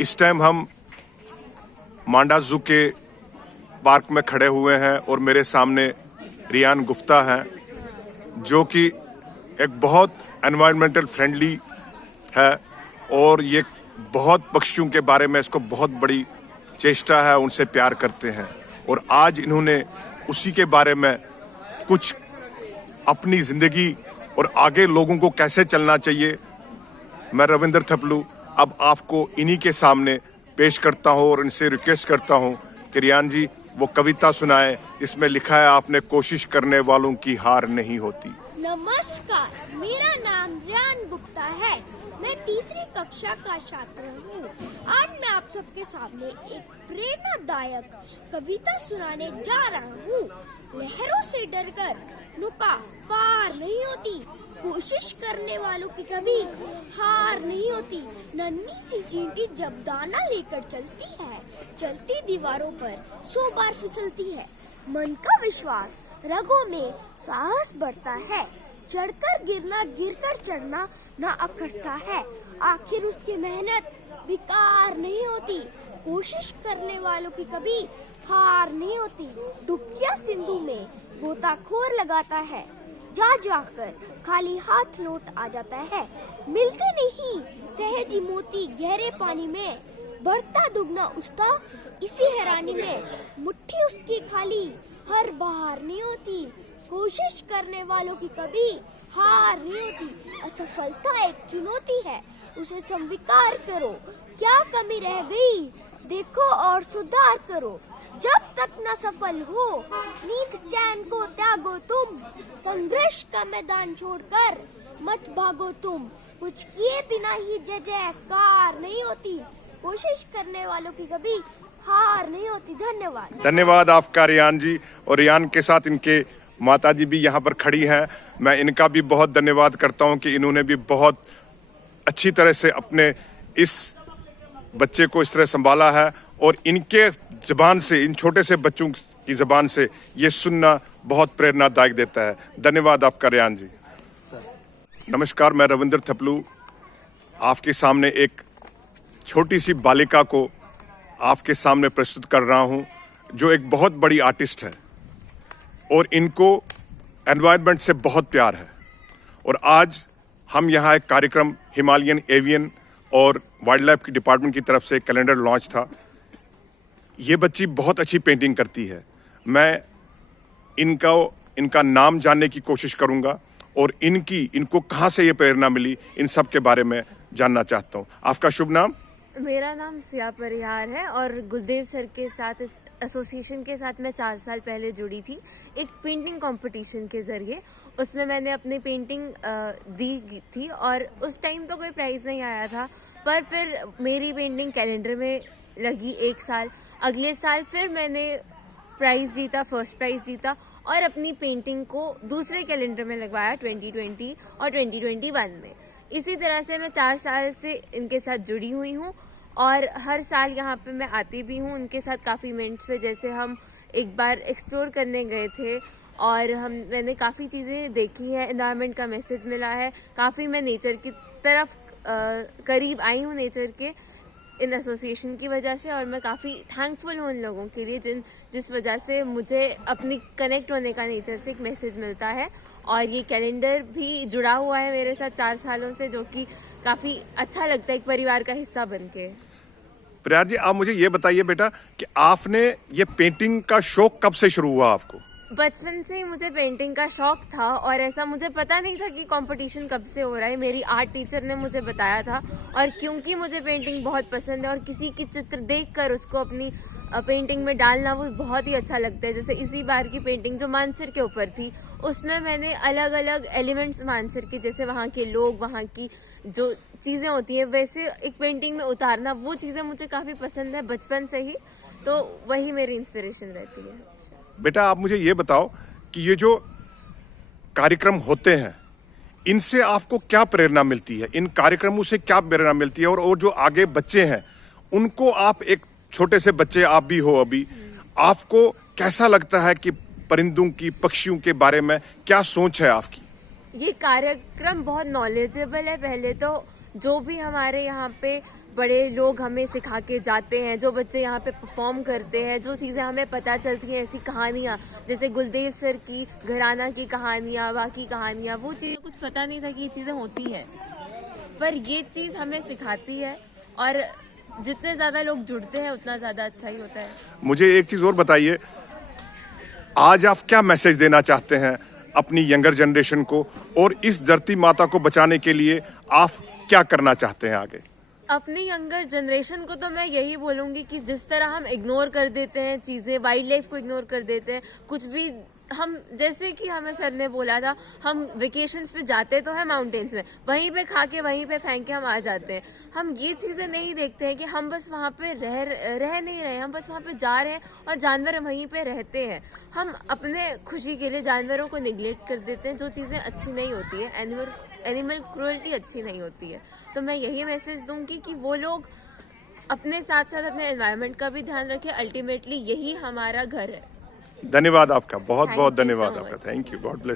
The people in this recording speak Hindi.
इस टाइम हम मांडा जू के पार्क में खड़े हुए हैं और मेरे सामने रियान गुफ्ता हैं, जो कि एक बहुत एनवायरमेंटल फ्रेंडली है और ये बहुत पक्षियों के बारे में इसको बहुत बड़ी चेष्टा है, उनसे प्यार करते हैं। और आज इन्होंने उसी के बारे में कुछ अपनी जिंदगी और आगे लोगों को कैसे चलना चाहिए, मैं रविंद्र थपलू अब आपको इन्हीं के सामने पेश करता हूं और इनसे रिक्वेस्ट करता हूं कि रियान जी वो कविता सुनाए। इसमें लिखा है, आपने कोशिश करने वालों की हार नहीं होती। नमस्कार, मेरा नाम रियान गुप्ता है। मैं तीसरी कक्षा का छात्र हूँ। आज मैं आप सबके सामने एक प्रेरणादायक कविता सुनाने जा रहा हूँ। लहरों से डरकर नौका पार नहीं होती, कोशिश करने वालों की कभी हार नहीं होती। नन्ही सी चींटी जब दाना लेकर चलती है, चलती दीवारों पर 100 बार फिसलती है। मन का विश्वास, रगों में साहस बढ़ता है। चढ़कर गिरना, गिरकर चढ़ना ना अखरता है। आखिर उसकी मेहनत बेकार नहीं होती, कोशिश करने वालों की कभी हार नहीं होती। डुबकियां सिंधु में गोताखोर लगाता है, जा जाकर खाली हाथ लौट आ जाता है। मिलते नहीं सहज मोती गहरे पानी में, बढ़ता दुगना उसका इसी हैरानी में। मुट्ठी उसकी खाली हर बार नहीं होती, कोशिश करने वालों की कभी हार नहीं होती। असफलता एक चुनौती है, उसे स्वीकार करो। क्या कमी रह गई देखो और सुधार करो। जब तक न सफल हो नींद चैन को त्यागो तुम, संघर्ष का मैदान छोड़कर मत भागो तुम। कुछ किए बिना ही जय जयकार नहीं होती, कोशिश करने वालों की कभी हार नहीं होती। धन्यवाद। धन्यवाद आपका रियान जी। और रियान के साथ इनके माता जी भी यहाँ पर खड़ी हैं। मैं इनका भी बहुत धन्यवाद करता हूँ कि इन्होंने भी बहुत अच्छी तरह से अपने इस बच्चे को इस तरह संभाला है। और इनके जबान से, इन छोटे से बच्चों की जबान से ये सुनना बहुत प्रेरणादायक देता है। धन्यवाद आपका रियान जी। नमस्कार, मैं रविंद्र थपलू आपके सामने एक छोटी सी बालिका को आपके सामने प्रस्तुत कर रहा हूं, जो एक बहुत बड़ी आर्टिस्ट है और इनको एनवायरनमेंट से बहुत प्यार है। और आज हम यहाँ एक कार्यक्रम हिमालयन एवियन और वाइल्ड लाइफ की डिपार्टमेंट की तरफ से एक कैलेंडर लॉन्च था। ये बच्ची बहुत अच्छी पेंटिंग करती है। मैं इनका नाम जानने की कोशिश करूंगा और इनको कहाँ से ये प्रेरणा मिली, इन सब के बारे में जानना चाहता हूँ। आपका शुभ नाम? मेरा नाम सिया परिहार है और गुलदेव सर के साथ इस एसोसिएशन के साथ मैं 4 साल पहले जुड़ी थी एक पेंटिंग कंपटीशन के ज़रिए। उसमें मैंने अपनी पेंटिंग दी थी और उस टाइम तो कोई प्राइज़ नहीं आया था, पर फिर मेरी पेंटिंग कैलेंडर में लगी 1 साल। अगले साल फिर मैंने प्राइज़ जीता, फर्स्ट प्राइज़ जीता और अपनी पेंटिंग को दूसरे कैलेंडर में लगवाया 2020 और 2021 में। इसी तरह से मैं 4 साल से इनके साथ जुड़ी हुई हूँ और हर साल यहाँ पे मैं आती भी हूँ उनके साथ काफ़ी इवेंट्स पे। जैसे हम एक बार एक्सप्लोर करने गए थे और मैंने काफ़ी चीज़ें देखी है, एनवायरनमेंट का मैसेज मिला है, काफ़ी मैं नेचर की तरफ करीब आई हूँ नेचर के इन एसोसिएशन की वजह से। और मैं काफ़ी थैंकफुल हूँ उन लोगों के लिए जिस वजह से मुझे अपनी कनेक्ट होने का नेचर से एक मैसेज मिलता है। और ये कैलेंडर भी जुड़ा हुआ है मेरे साथ 4 सालों से, जो कि काफ़ी अच्छा लगता है एक परिवार का हिस्सा बन के। प्रिया जी, आप मुझे ये बताइए बेटा कि आपने ये पेंटिंग का शौक कब से शुरू हुआ आपको? बचपन से ही मुझे पेंटिंग का शौक था और ऐसा मुझे पता नहीं था कि कंपटीशन कब से हो रहा है। मेरी आर्ट टीचर ने मुझे बताया था और क्योंकि मुझे पेंटिंग बहुत पसंद है और किसी की चित्र देखकर उसको अपनी पेंटिंग में डालना वो बहुत ही अच्छा लगता है। जैसे इसी बार की पेंटिंग जो मानसर के ऊपर थी, उसमें मैंने अलग अलग एलिमेंट्स मानसर के, जैसे वहाँ के लोग, वहाँ की जो चीज़ें होती हैं, वैसे एक पेंटिंग में उतारना, वो चीज़ें मुझे काफ़ी पसंद है बचपन से ही, तो वही मेरी इंस्पिरेशन रहती है। बेटा आप मुझे ये बताओ कि ये जो कार्यक्रम होते हैं इनसे आपको क्या प्रेरणा मिलती है, इन कार्यक्रमों से क्या प्रेरणा मिलती है? और जो आगे बच्चे हैं उनको, आप एक छोटे से बच्चे आप भी हो अभी, आपको कैसा लगता है कि परिंदों की, पक्षियों के बारे में क्या सोच है आपकी? ये कार्यक्रम बहुत नॉलेजेबल है। पहले तो जो भी हमारे यहाँ पे बड़े लोग हमें सिखा के जाते हैं, जो बच्चे यहाँ पे परफॉर्म करते हैं, जो चीज़ें हमें पता चलती हैं, ऐसी कहानियाँ जैसे गुलदेव सर की घराना की कहानियाँ, बाकी कहानियाँ, वो चीज़ कुछ पता नहीं था कि ये चीज़ें होती हैं, पर ये चीज़ हमें सिखाती है और जितने ज़्यादा लोग जुड़ते हैं उतना ज़्यादा अच्छा ही होता है। मुझे एक चीज और बताइए, आज आप क्या मैसेज देना चाहते हैं अपनी यंगर जनरेशन को, और इस धरती माता को बचाने के लिए आप क्या करना चाहते हैं आगे? अपनी यंगर जनरेशन को तो मैं यही बोलूँगी कि जिस तरह हम इग्नोर कर देते हैं चीज़ें, वाइल्ड लाइफ को इग्नोर कर देते हैं, कुछ भी हम, जैसे कि हमें सर ने बोला था, हम वेकेशंस पे जाते तो है माउंटेन्स में, वहीं पे खा के वहीं पे फेंक के हम आ जाते हैं। हम ये चीज़ें नहीं देखते हैं कि हम बस वहाँ पे रह नहीं रहे, हम बस वहाँ पे जा रहे हैं और जानवर वहीं पे रहते हैं। हम अपने खुशी के लिए जानवरों को निगलेक्ट कर देते हैं, जो चीज़ें अच्छी नहीं होती है। एनिमल क्रूअल्टी अच्छी नहीं होती है। तो मैं यही मैसेज दूंगी कि वो लोग अपने साथ साथ अपने एनवायरनमेंट का भी ध्यान रखें। अल्टीमेटली यही हमारा घर है। धन्यवाद आपका, बहुत बहुत Thank you so धन्यवाद much. आपका। Thank you, God bless.